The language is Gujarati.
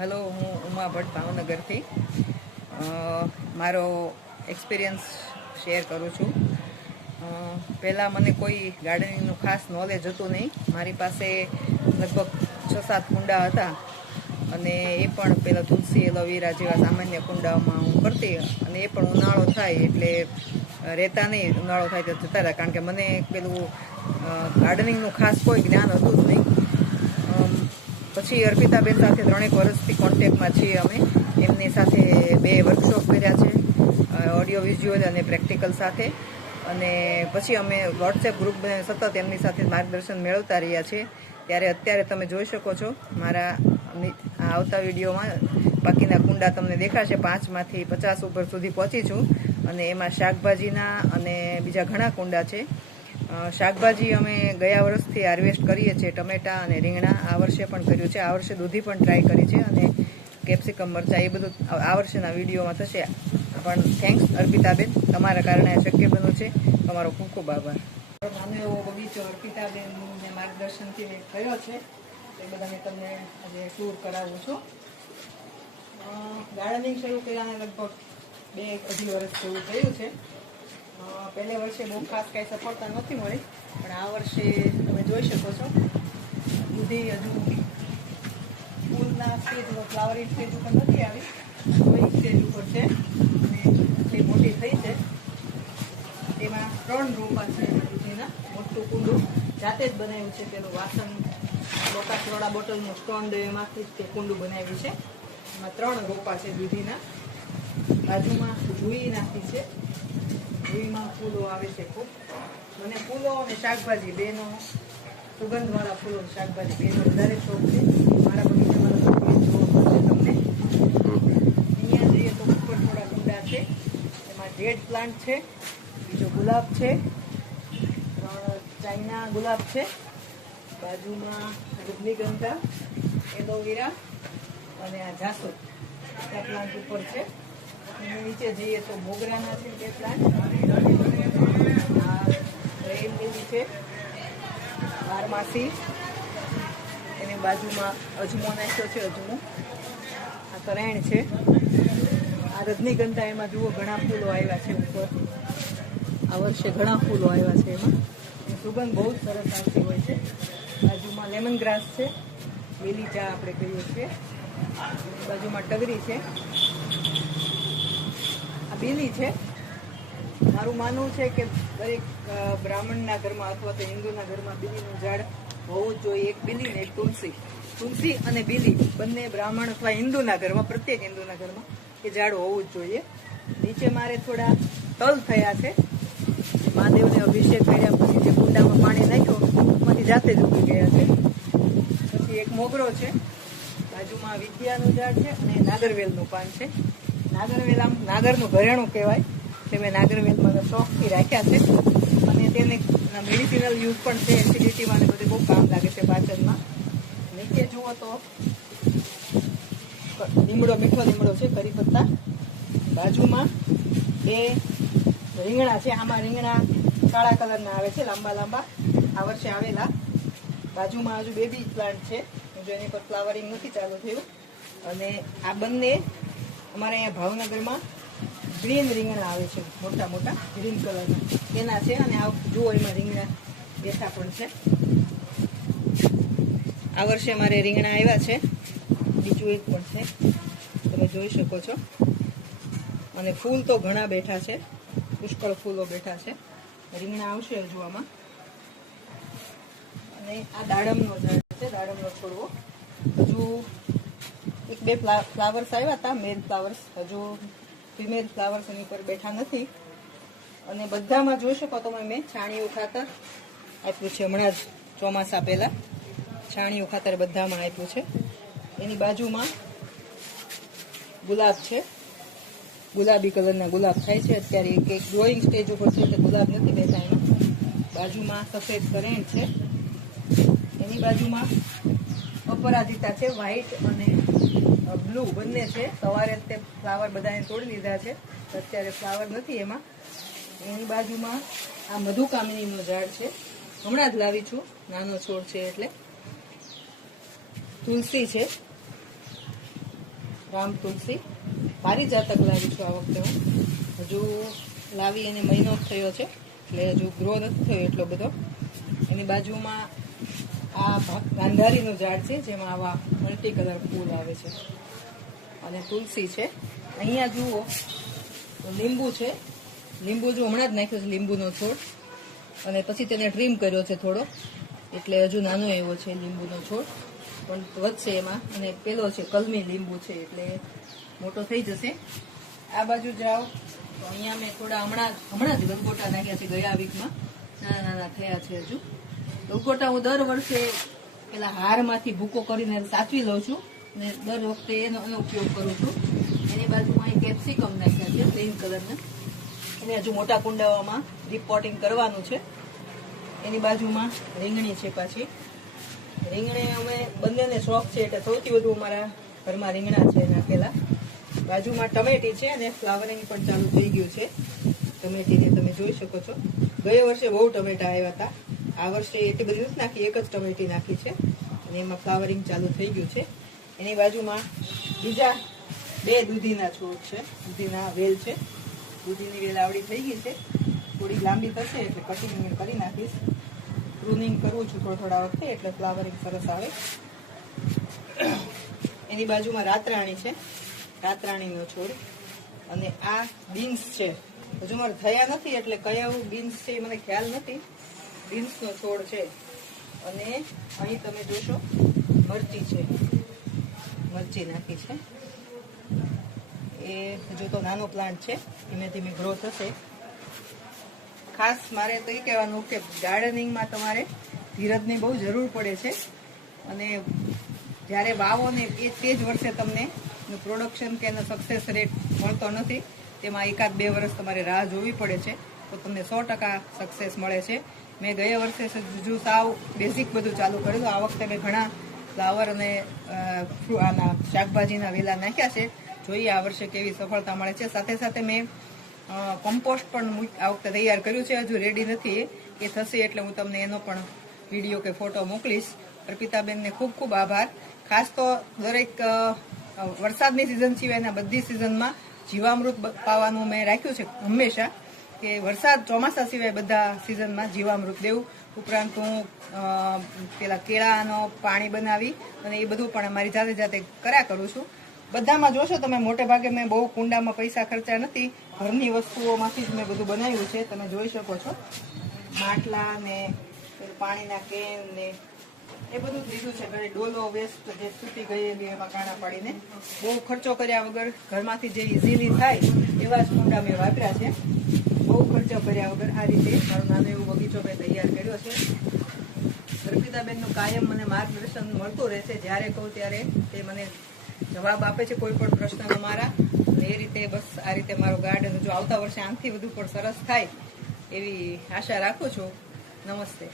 હેલો હું ઉમા ભટ્ટ ભાવનગરથી. મારો એક્સપિરિયન્સ શેર કરું છું. પહેલાં મને કોઈ ગાર્ડનિંગનું ખાસ નોલેજ હતું નહીં. મારી પાસે લગભગ છ સાત કુંડા હતા. અને એ પણ પેલા તુલસી, એલોવેરા જેવા સામાન્ય કુંડાઓમાં હું કરતી. અને એ પણ ઉનાળો થાય એટલે રહેતા નહીં. ઉનાળો થાય તો જતા રહ્યા. કારણ કે મને પેલું ગાર્ડનિંગનું ખાસ કોઈ જ્ઞાન હતું જ નહીં. પછી અર્પિતાબેન સાથે ત્રણેક વર્ષથી કોન્ટેક્ટમાં છીએ અમે. એમની સાથે બે વર્કશોપ કર્યા છે ઓડિયો વિઝ્યુઅલ અને પ્રેક્ટિકલ સાથે. અને પછી અમે વોટ્સએપ ગ્રુપ સતત એમની સાથે માર્ગદર્શન મેળવતા રહ્યા છીએ ત્યારે અત્યારે તમે જોઈ શકો છો, મારા આવતા વિડીયોમાં બાકીના કુંડા તમને દેખાશે. પાંચમાંથી પચાસ ઉપર સુધી પહોંચી છું. અને એમાં શાકભાજીના અને બીજા ઘણા કુંડા છે. શાકભાજી અમે ગયા વર્ષથી હાર્વેસ્ટ કરીએ છીએ, ટમેટા અને રીંગણા. આ વર્ષે પણ કર્યું છે. આ વર્ષે દૂધી પણ ટ્રાય કરી છે અને કેપ્સિકમ મરચાં એ બધું આ વર્ષેના વિડીયોમાં થશે. પણ થેન્ક્સ અર્પિતાબેન. તમારા કારણે શક્ય બન્યું છે. તમારો ખૂબ ખૂબ આભાર. નાનો એવો બગીચો અર્પિતાબેનને માર્ગદર્શનથી મેં કર્યો છે, એ બધા મેં તમને આજે ટૂર કરાવું છું. ગાર્ડનિંગ શરૂ કર્યાને લગભગ બે અઢી વર્ષ જેવું થયું છે. પહેલે વર્ષે બહુ ખાસ કાંઈ સફળતા નથી મળી, પણ આ વર્ષે તમે જોઈ શકો છો. દૂધી હજુ ફૂલના સ્ટેજ ફ્લાવરિંગ સ્ટેજ ઉપર નથી આવી કોઈ સ્ટેજ ઉપર છે. અને એટલી મોટી થઈ છે, તેમાં ત્રણ રોપા છે દૂધીના મોટું કુંડું. જાતે જ બનાવ્યું છે પેલું વાસણ લોટા સોડા બોટલનું સ્ટોન્ડ એમાંથી જ તે કુંડું બનાવ્યું છે. એમાં ત્રણ રોપા છે દૂધીના બાજુમાં જુઈ નાખી છે. ફૂલો આવે છે ખૂબ. મને ફૂલો અને શાકભાજી બેનો સુગંધવાળા ફૂલો અને શાકભાજી બેનો વધારે શોખ છે. મારા બગીચામાં જોવા મળશે તમને. અહીંયા જઈએ તો ઉપર થોડા કુંડા છે. એમાં જેડ પ્લાન્ટ છે બીજો ગુલાબ છે ત્રણ ચાઇના ગુલાબ છે. બાજુમાં રજનીગંધા એલોવેરા અને આ જાસૂદ પ્લાન્ટ ઉપર છે. અને નીચે જઈએ તો મોગરાના છે બે પ્લાન્ટ આ રેન લીલી છે બારમાસી એની બાજુમાં અજમો નાખ્યો છે, અજમો. આ કરેણ છે. આ રજનીગંધા એમાં જુઓ, ઘણા ફૂલો આવ્યા છે ઉપર. આ વર્ષે ઘણા ફૂલો આવ્યા છે એમાં. સુગંધ બહુ જ સરસ આવતી હોય છે. બાજુમાં લેમન ગ્રાસ છે. લીલી ચા આપણે કહીએ છીએ. બાજુમાં ટગરી છે. આ બીલી છે. મારું માનવું છે કે દરેક બ્રાહ્મણના ઘરમાં અથવા તો હિન્દુના ઘરમાં બીલીનું ઝાડ હોવું જોઈએ. એક બીલી ને એક તુલસી. તુલસી અને બીલી બંને બ્રાહ્મણ અથવા હિન્દુના ઘરમાં, પ્રત્યેક હિન્દુના ઘરમાં એ ઝાડ હોવું જ જોઈએ. નીચે મારે થોડા તલ થયા છે. મહાદેવને અભિષેક કર્યા પછી જે કુંડામાં પાણી નાખ્યો, એમાંથી જાતે જ ઉગી ગયા છે. પછી એક મોગરો છે. બાજુમાં વિદ્યાનું ઝાડ છે અને નાગરવેલનું પાન છે. નાગરવેલ આમ નાગરનું ઘરેણું કહેવાય. તે મેં નાગરવેલમાં શોખથી રાખ્યા છે. અને તેને મેડિસિનલ યુઝ પણ છે એસિડિટીમાં ને બધે બહુ કામ લાગે છે પાચનમાં. નીચે જુઓ તો લીમડો, મીઠો લીમડો છે કરી પત્તા બાજુમાં બે રીંગણા છે. આમાં રીંગણા કાળા કલરના આવે છે, લાંબા લાંબા. આ વર્ષે આવેલા. બાજુમાં હજુ બેબી પ્લાન્ટ છે, જો એની પર ફ્લાવરિંગ નથી ચાલુ થયું. અને આ બંને અમારે અહીંયા ભાવનગરમાં ગ્રીન રીંગણા આવે છે, મોટા મોટા, ગ્રીન કલરના. એના છે અને આ જુઓ એમાં રીંગણા બેઠા પણ છે. આ વર્ષે મારે રીંગણા આવ્યા છે. બીજું એક પણ છે. તમે જોઈ શકો છો. અને ફૂલ તો ઘણા બેઠા છે. પુષ્કળ ફૂલો બેઠા છે. રીંગણા આવશે હજુ આમાં. અને આ દાડમનો ઝાડ છે, દાડમનો છોડવો. હજુ એક બે ફ્લાવર્સ આવ્યા હતા, મેન ફ્લાવર્સ. હજુ ફિમેલ ફ્લાવર્સ એની ઉપર બેઠા નથી. અને બધામાં જોઈ શકો તમે, મેં છાણિયું ખાતર આપ્યું છે. હમણાં જ ચોમાસા પહેલાં છાણિયું ખાતર બધામાં આપ્યું છે. એની બાજુમાં ગુલાબ છે. ગુલાબી કલરના ગુલાબ થાય છે. અત્યારે એક ગ્રોઈંગ સ્ટેજ ઉપર છે એટલે ગુલાબ નથી બેઠા એમાં. બાજુમાં સફેદ કરેણ છે. એની બાજુમાં અપરાજિતા છે વ્હાઈટ અને બ્લુ બંને છે. સવારે તે ફ્લાવર બધાને તોડી લીધા છે. અત્યારે ફ્લાવર નથી એમાં. એની બાજુમાં આ મધુકામિનીનું ઝાડ છે. હમણાં જ લાવી છું. નાનો છોડ છે એટલે. તુલસી છે. રામ તુલસી. પારિજાતક લાવી છું આ વખતે હું. હજુ લાવી એને મહિનો જ થયો છે. એટલે હજુ ગ્રો નથી થયો એટલો બધો. એની બાજુમાં આ ગાંધારીનું ઝાડ છે, જેમાં આવા મલ્ટી કલર ફૂલ આવે છે. અને તુલસી છે. અહીંયા જુઓ, તો લીંબુ છે. લીંબુ જો હમણાં જ નાખ્યો છે, લીંબુનો છોડ. અને પછી તેને ટ્રીમ કર્યો છે થોડો. એટલે હજુ નાનો એવો છે લીંબુનો છોડ. પણ વધશે એમાં. અને પેલો છે કલમી લીંબુ છે, એટલે મોટો થઈ જશે. આ બાજુ જાઓ. તો અહીંયા મેં થોડા હમણાં હમણાં જ ગલગોટા નાખ્યા છે ગયા વીકમાં નાના નાના થયા છે હજુ. ગલગોટા હું દર વર્ષે પેલા હારમાંથી ભૂકો કરીને સાચવી લઉં છું. અને દર વખતે એનો એનો ઉપયોગ કરું છું. એની બાજુમાં અહીં કેપ્સિકમ નાખ્યા છે ગ્રીન કલરના એને હજુ મોટા કુંડાઓમાં રિપોર્ટિંગ કરવાનું છે. એની બાજુમાં રીંગણી છે પાછી. રીંગણી અમે બંનેને શોખ છે, એટલે સૌથી વધુ અમારા ઘરમાં રીંગણા છે નાખેલા. બાજુમાં ટમેટી છે અને ફ્લાવરિંગ પણ ચાલુ થઈ ગયું છે. ટમેટીને તમે જોઈ શકો છો. ગયા વર્ષે બહુ ટમેટા આવ્યા હતા. આ વર્ષે એટલી બધી નથી નાખી, એક જ ટમેટી નાખી છે. અને એમાં ફ્લાવરિંગ ચાલુ થઈ ગયું છે. એની બાજુમાં બીજા બે દૂધીના છોડ છે. દૂધીના વેલ છે. દૂધીની વેલ આવડી થઈ ગઈ છે. થોડી લાંબી થશે એટલે કટિંગ કરી નાખીશ. પ્રુનિંગ કરવું છું થોડા થોડા વખતે એટલે ફ્લાવરિંગ સરસ આવે. એની બાજુમાં રાતરાણી છે. રાતરાણીનો છોડ. અને આ બીન્સ છે. હજુ મારે થયા નથી એટલે કયા બીન્સ છે એ મને ખ્યાલ નથી. બીન્સનો છોડ છે. અને અહીં તમે જોશો મરચી છે. મરચી નાખી છે. એ હજુ તો નાનો પ્લાન્ટ છે ધીમે ધીમે ગ્રો થશે. ખાસ મારે તો એ કહેવાનું કે ગાર્ડનિંગમાં તમારે ધીરજની બહુ જરૂર પડે છે. અને જ્યારે વાવો ને એ તે જ વર્ષે તમને પ્રોડક્શન કે એનો સક્સેસ રેટ મળતો નથી, તેમાં એકાદ બે વર્ષ તમારે રાહ જોવી પડે છે. તો તમને સો ટકા સક્સેસ મળે છે. મેં ગયા વર્ષે હજુ સાવ બેઝિક બધું ચાલુ કર્યું. આ વખતે મેં ઘણા ફ્લાવર અને આના શાકભાજીના વેલા નાખ્યા છે. જોઈએ આ વર્ષે કેવી સફળતા મળે છે. સાથે સાથે મેં કમ્પોસ્ટ પણ આ વખતે તૈયાર કર્યું છે. હજુ રેડી નથી. એ થશે એટલે હું તમને એનો પણ વીડિયો કે ફોટો મોકલીશ. અર્પિતાબેનને ખૂબ ખૂબ આભાર. ખાસ તો દરેક વરસાદની સિઝન સિવાયના બધી સિઝનમાં જીવામૃત પાવાનું મેં રાખ્યું છે હંમેશા. કે વરસાદ ચોમાસા સિવાય બધા સિઝનમાં જીવામૃત દેવું. ઉપરાંત હું પેલા કેળાનો પાણી બનાવી અને એ બધું પણ મારી જાતે જાતે કર્યા કરું છું. બધામાં જોશો તમે, મોટે ભાગે મેં બહુ કુંડામાં પૈસા ખર્ચા નથી. ઘરની વસ્તુઓમાંથી જ મેં બધું બનાવ્યું છે, તમે જોઈ શકો છો. માટલા ને પાણીના કેન ને એ બધું લીધું છે. ઘરે ડોલો વેસ્ટ જે તૂટી ગયેલી એમાં કાણા પાડીને. બહુ ખર્ચો કર્યા વગર ઘરમાંથી જે ઇઝીલી થાય એવા જ કુંડા મેં વાપર્યા છે. બહુ ખર્ચો કર્યા વગર આ રીતે મારો નાનો એવો બગીચો મેં તૈયાર કર્યો છે. અર્પિતાબેનનું કાયમ મને માર્ગદર્શન મળતું રહેશે જ્યારે કહું ત્યારે તે મને જવાબ આપે છે કોઈ પણ પ્રશ્નનો મારા. એ રીતે બસ આ રીતે મારો ગાર્ડન જો આવતા વર્ષે આનાથી વધુ પણ સરસ થાય એવી આશા રાખું છું. નમસ્તે.